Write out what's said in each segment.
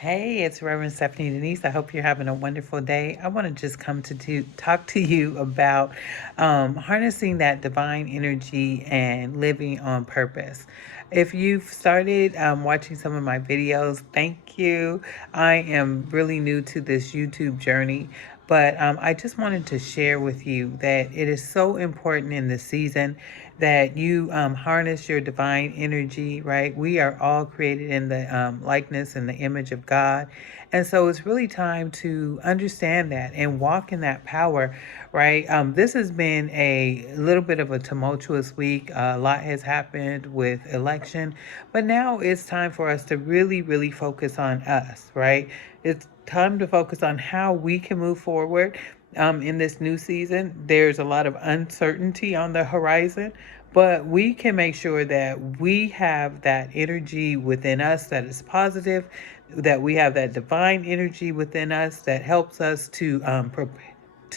Hey, it's Rev Stephanie Denise. I hope you're having a wonderful day. I want to just come to talk to you about harnessing that divine energy and living on purpose. If you've started watching some of my videos, thank you. I am really new to this YouTube journey, but I just wanted to share with you that it is so important in this season that you harness your divine energy, right? We are all created in the likeness and the image of God. And so it's really time to understand that and walk in that power, right? This has been a little bit of a tumultuous week. A lot has happened with election, but now it's time for us to really, really focus on us, right? It's time to focus on how we can move forward in this new season. There's a lot of uncertainty on the horizon, but we can make sure that we have that energy within us that is positive, that we have that divine energy within us that helps us to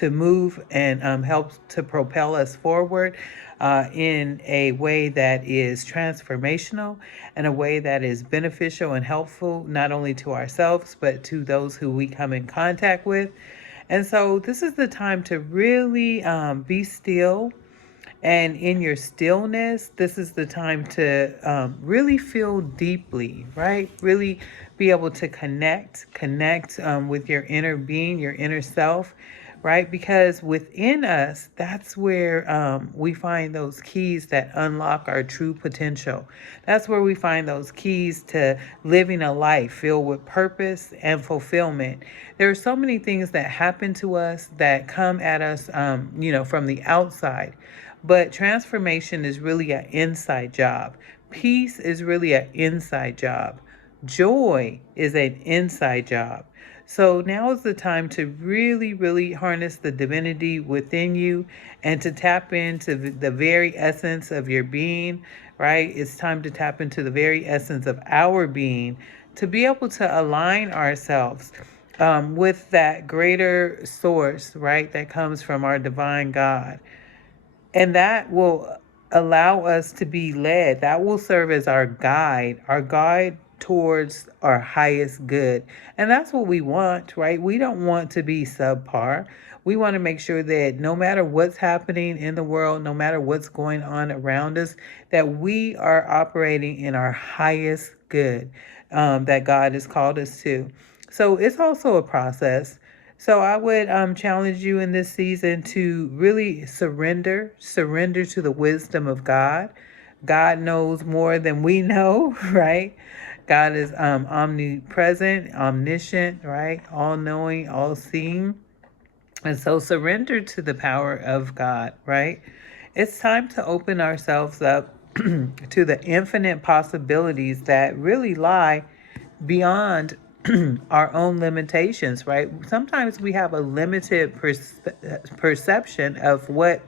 move and helps to propel us forward in a way that is transformational and a way that is beneficial and helpful, not only to ourselves, but to those who we come in contact with. And so this is the time to really be still. And in your stillness, this is the time to really feel deeply, right? Really be able to connect with your inner being, your inner self, right? Because within us, that's where we find those keys that unlock our true potential. That's where we find those keys to living a life filled with purpose and fulfillment. There are so many things that happen to us that come at us, from the outside. But transformation is really an inside job. Peace is really an inside job. Joy is an inside job. So now is the time to really, really harness the divinity within you and to tap into the very essence of your being, right? It's time to tap into the very essence of our being to be able to align ourselves with that greater source, right? That comes from our divine God. And that will allow us to be led. That will serve as our guide towards our highest good. And that's what we want, right? We don't want to be subpar. We want to make sure that no matter what's happening in the world, no matter what's going on around us, that we are operating in our highest good that God has called us to. So it's also a process. So I would challenge you in this season to really surrender to the wisdom of God. God knows more than we know, right? God is omnipresent, omniscient, right? All knowing, all seeing. And so surrender to the power of God, right? It's time to open ourselves up to the infinite possibilities that really lie beyond our own limitations, right? Sometimes we have a limited perception of what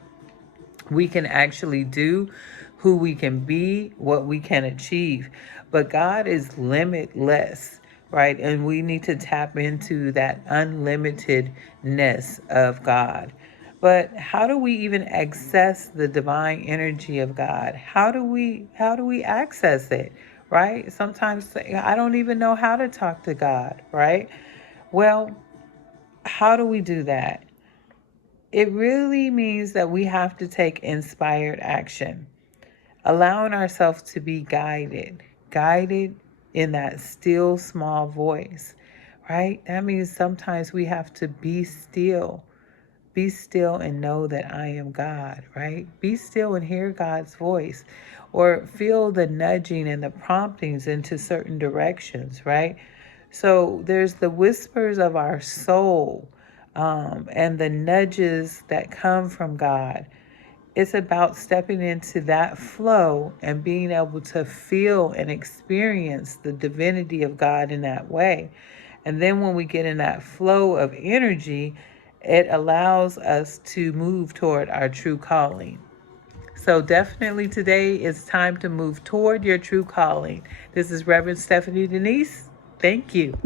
we can actually do, who we can be, what we can achieve. But God is limitless, right? And we need to tap into that unlimitedness of God. But how do we even access the divine energy of God? How do we access it? Right? Sometimes I don't even know how to talk to God, right? Well, how do we do that? It really means that we have to take inspired action, allowing ourselves to be guided in that still small voice, right? That means sometimes we have to be still. Be still and know that I am God, right? Be still and hear God's voice, or feel the nudging and the promptings into certain directions, right? So there's the whispers of our soul and the nudges that come from God. It's about stepping into that flow and being able to feel and experience the divinity of God in that way. And then when we get in that flow of energy, it allows us to move toward our true calling. So definitely today it's time to move toward your true calling. This is Reverend Stephanie Denise. Thank you.